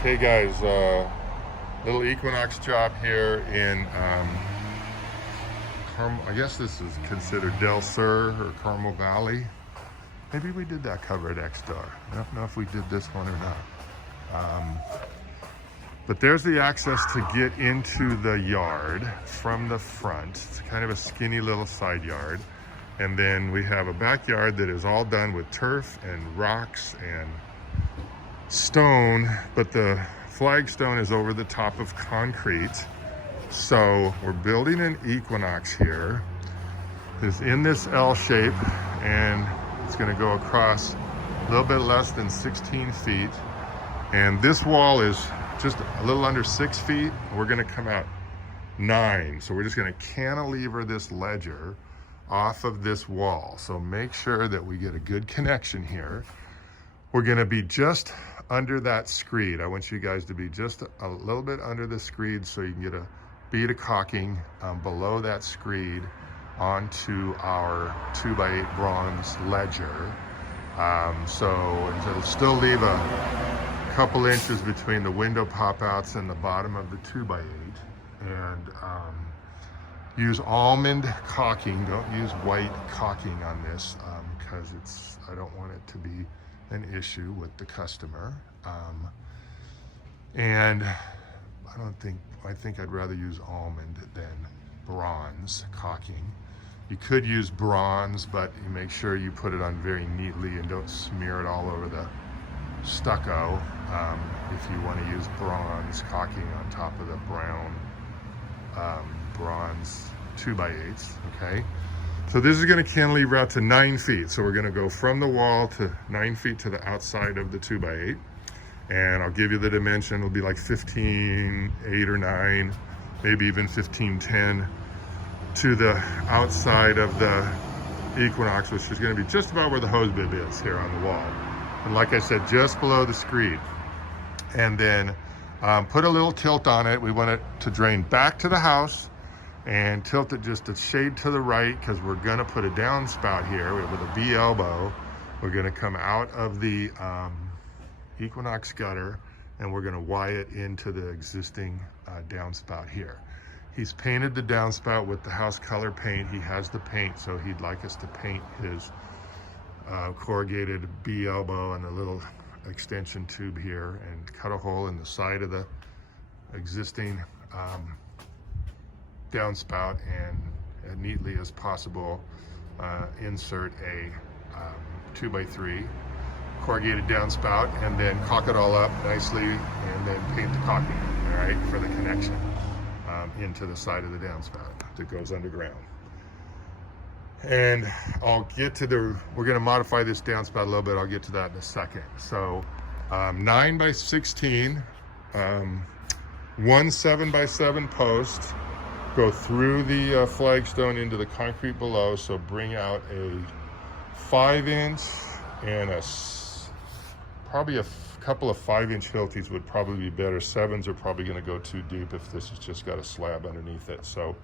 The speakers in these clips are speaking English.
Okay guys, little equinox job here in, I guess this is considered Del Sur or Carmel Valley. Maybe we did that cover at X-Star. I don't know if we did this one or not. But there's the access to get into the yard from the front. It's kind of a skinny little side yard. And then we have a backyard that is all done with turf and rocks and stone, but the flagstone is over the top of concrete. So we're building an equinox here. It's in this L shape and it's going to go across a little bit less than 16 feet. And this wall is just a little under 6 feet. We're going to come out 9. So we're just going to cantilever this ledger off of this wall. So make sure that we get a good connection here. We're going to be just under that screed. I want you guys to be just a little bit under the screed so you can get a bead of caulking below that screed onto our 2x8 bronze ledger. So it'll still leave a couple inches between the window pop-outs and the bottom of the 2x8. And use almond caulking. Don't use white caulking on this because I don't want it to be an issue with the customer. And I think I'd rather use almond than bronze caulking. You could use bronze, but you make sure you put it on very neatly and don't smear it all over the stucco. If you want to use bronze caulking on top of the brown bronze 2x8s, okay? So this is going to cantilever out to 9 feet. So we're going to go from the wall to 9 feet to the outside of the 2x8. And I'll give you the dimension. It'll be like 15.8 or 9, maybe even 15.10 to the outside of the equinox, which is going to be just about where the hose bib is here on the wall. And like I said, just below the screed. And then put a little tilt on it. We want it to drain back to the house and tilt it just a shade to the right because we're going to put a downspout here with a V elbow. We're going to come out of the equinox gutter and we're going to wire it into the existing downspout here. He's painted the downspout with the house color paint. He has the paint, so he'd like us to paint his corrugated B elbow and a little extension tube here and cut a hole in the side of the existing downspout and as neatly as possible insert a 2x3 corrugated downspout and then caulk it all up nicely and then paint the caulking, all right, for the connection into the side of the downspout that goes underground. And I'll get to we're going to modify this downspout a little bit. I'll get to that in a second. So 9 by 16, one 7 by 7 post, go through the flagstone into the concrete below. So bring out a 5-inch and probably a couple of 5-inch Hiltis would probably be better. 7s are probably going to go too deep if this has just got a slab underneath it. So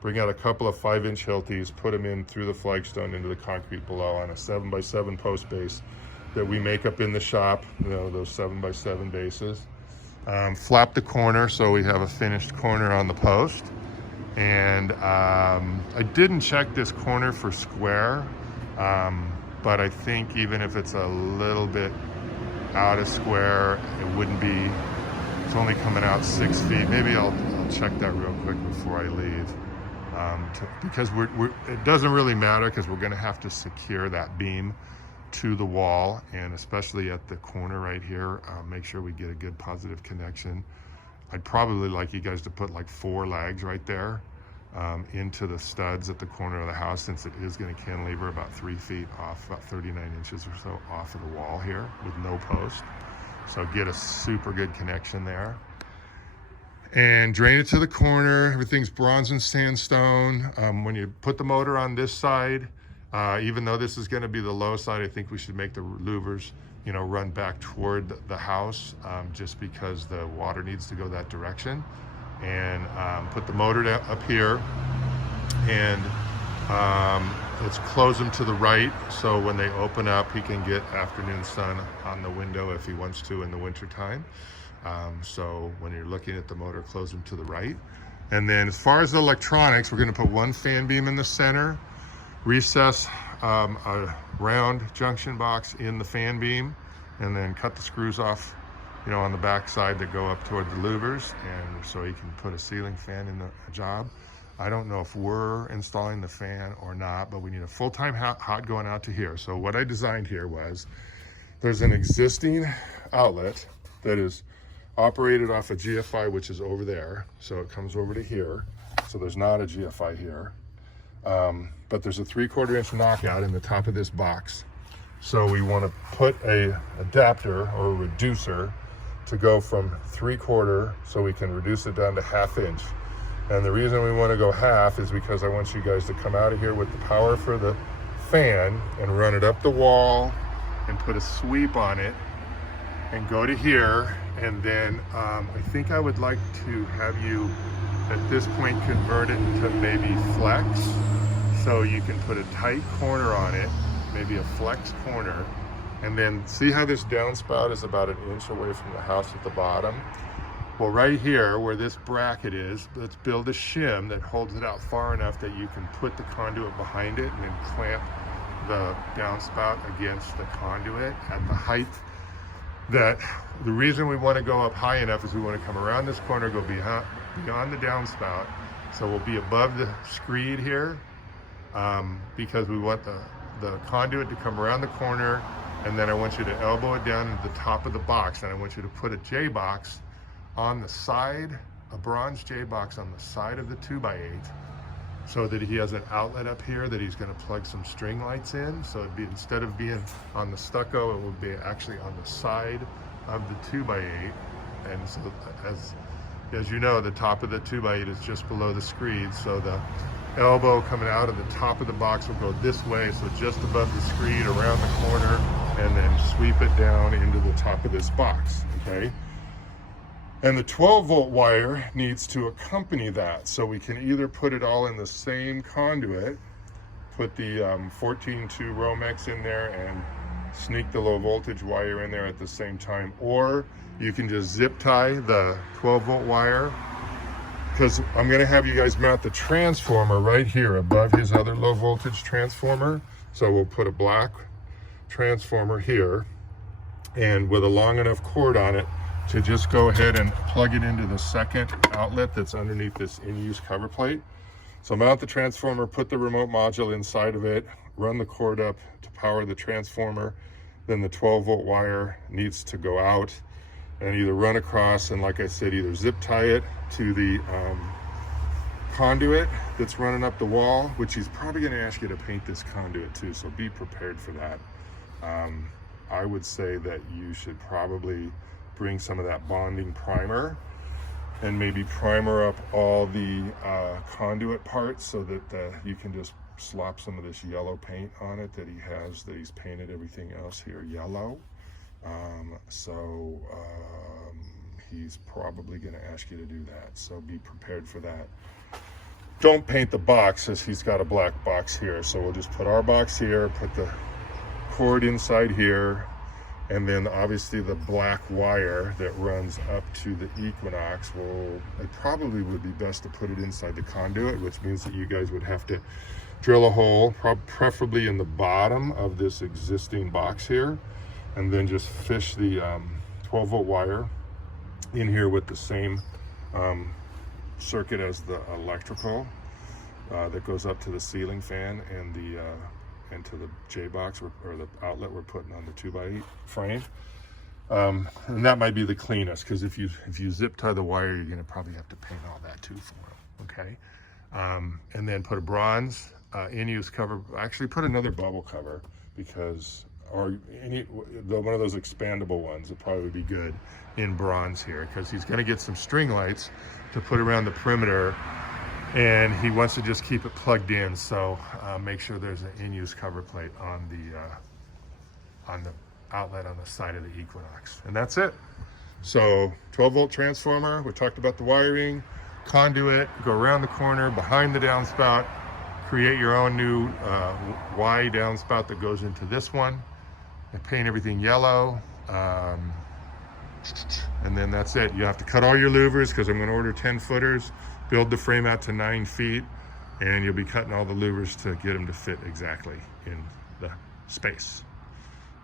bring out a couple of 5-inch Hiltis, put them in through the flagstone into the concrete below on a 7 by 7 post base that we make up in the shop, you know, those 7 by 7 bases. Flap the corner so we have a finished corner on the post. And I didn't check this corner for square, but I think even if it's a little bit out of square, it wouldn't be, it's only coming out 6 feet. Maybe I'll check that real quick before I leave. Because it doesn't really matter because we're going to have to secure that beam to the wall, and especially at the corner right here, make sure we get a good positive connection. I'd probably like you guys to put like 4 lags right there into the studs at the corner of the house, since it is going to cantilever about 3 feet off, about 39 inches or so off of the wall here with no post. So get a super good connection there. And drain it to the corner. Everything's bronze and sandstone. When you put the motor on this side, even though this is going to be the low side, I think we should make the louvers, you know, run back toward the house, just because the water needs to go that direction. And put the motor up here and let's close them to the right, so when they open up, he can get afternoon sun on the window if he wants to in the wintertime. So when you're looking at the motor, close them to the right. And then as far as the electronics, we're going to put one fan beam in the center, recess a round junction box in the fan beam, and then cut the screws off, you know, on the back side that go up toward the louvers, and so he can put a ceiling fan in the job. I don't know if we're installing the fan or not, but we need a full-time hot going out to here. So what I designed here was, there's an existing outlet that is operated off a GFI, which is over there. So it comes over to here. So there's not a GFI here. But there's a 3/4 inch knockout in the top of this box. So we want to put a adapter or a reducer to go from 3/4, so we can reduce it down to 1/2 inch. And the reason we want to go half is because I want you guys to come out of here with the power for the fan and run it up the wall and put a sweep on it and go to here. And then I think I would like to have you at this point convert it to maybe flex, so you can put a tight corner on it, maybe a flex corner, and then see how this downspout is about 1 inch away from the house at the bottom. Well, right here where this bracket is, let's build a shim that holds it out far enough that you can put the conduit behind it and then clamp the downspout against the conduit at the height that, the reason we want to go up high enough is we want to come around this corner, go beyond the downspout, so we'll be above the screed here, because we want the conduit to come around the corner, and then I want you to elbow it down into the top of the box, and I want you to put a J box on the side, a bronze J box on the side of the 2x8, so that he has an outlet up here that he's going to plug some string lights in. So it'd be, instead of being on the stucco, it will be actually on the side of the 2x8. And so as you know, the top of the 2x8 is just below the screed, so the elbow coming out of the top of the box will go this way, so just above the screed, around the corner, and then sweep it down into the top of this box, okay? And the 12-volt wire needs to accompany that, so we can either put it all in the same conduit, put the 14-2 Romex in there and sneak the low voltage wire in there at the same time, or you can just zip tie the 12-volt wire, because I'm going to have you guys mount the transformer right here above his other low voltage transformer. So we'll put a black transformer here, and with a long enough cord on it to just go ahead and plug it into the second outlet that's underneath this in-use cover plate. So mount the transformer, put the remote module inside of it, run the cord up to power the transformer. Then the 12-volt wire needs to go out and either run across, and like I said, either zip tie it to the conduit that's running up the wall, which he's probably going to ask you to paint this conduit too, so be prepared for that. I would say that you should probably bring some of that bonding primer and maybe primer up all the conduit parts, so that you can just slop some of this yellow paint on it that he has, that he's painted everything else here yellow. He's probably going to ask you to do that, so be prepared for that. Don't paint the box, as he's got a black box here, so we'll just put our box here, put the cord inside here, and then obviously the black wire that runs up to the Equinox, it probably would be best to put it inside the conduit, which means that you guys would have to drill a hole, preferably in the bottom of this existing box here, and then just fish the 12-volt wire in here with the same circuit as the electrical that goes up to the ceiling fan and the into the J box or the outlet we're putting on the 2x8 frame. And that might be the cleanest, because if you zip tie the wire, you're going to probably have to paint all that too for him. Okay, and then put a bronze in-use cover. Actually, put another bubble cover, because one of those expandable ones would probably be good in bronze here, because he's going to get some string lights to put around the perimeter, and he wants to just keep it plugged in. So make sure there's an in-use cover plate on the outlet on the side of the Equinox, and that's it. So 12-volt transformer, we talked about the wiring, conduit, go around the corner behind the downspout, create your own new Y downspout that goes into this one. I paint everything yellow. And then that's it. You have to cut all your louvers because I'm going to order 10 footers, build the frame out to 9 feet, and you'll be cutting all the louvers to get them to fit exactly in the space.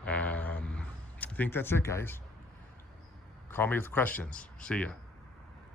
I think that's it, guys. Call me with questions. See ya.